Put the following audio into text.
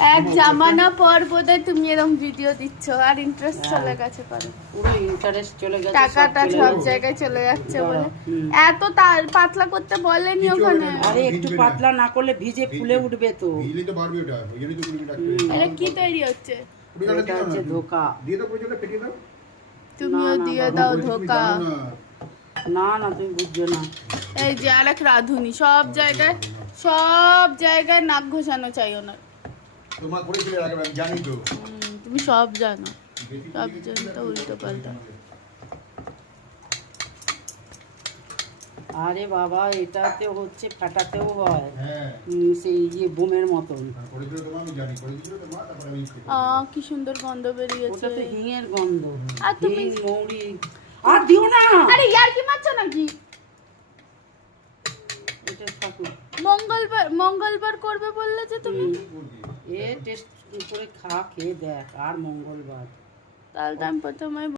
এক জামানা পর বোধহয় তুমি এরকম ভিডিও দিচ্ছ আর ইন্টারেস্ট চলে গেছে পারে পুরো ইন্টারেস্ট চলে গেছে, টাকাটা সব জায়গায় চলে যাচ্ছে বলে এত পাতলা করতে বলেনি ওখানে। আরে একটু পাতলা না করলে ভিজে ফুলে উঠবে তো। ভিজলে তো বাড়বে ওটা, ওই জন্যই তো 20 মিনিট রাখতে হবে। এটা কি তৈরি হচ্ছে? এটা হচ্ছে ধোকা। দিয়ে দাও পরিচয়টা ফেটিয়ে দাও। তুমিও দিয়ে দাও ধোকা। না না তুমি বুঝছো না। এই যে আরেক রাধুনি, সব জায়গায় নাক ঘোষানো চাই ওনার। তোমার করেছিল আগে আমি জানি তো। তুমি সব জানো, সব জানতো উল্টো পাল্টা। আরে বাবা এটাতে হচ্ছে ফাটাতেও হয়, হ্যাঁ সেই বোমের মতন। করেছিল তোমার আমি জানি, করেছিল তোমার তারপর আমি কি সুন্দর গন্ধ বেরিয়েছে। ওটা তো হিঙের গন্ধ। আর তুমি হিং মৌরি আর দিও না। আরে ইয়ার কি মারছো নাকি? এটা থাকুক। মঙ্গলবার করবে বললে যে তুমি। এ টেস্ট করে খেয়ে দেখ। আর মঙ্গলবার তাহলে তো আমি প্রথমে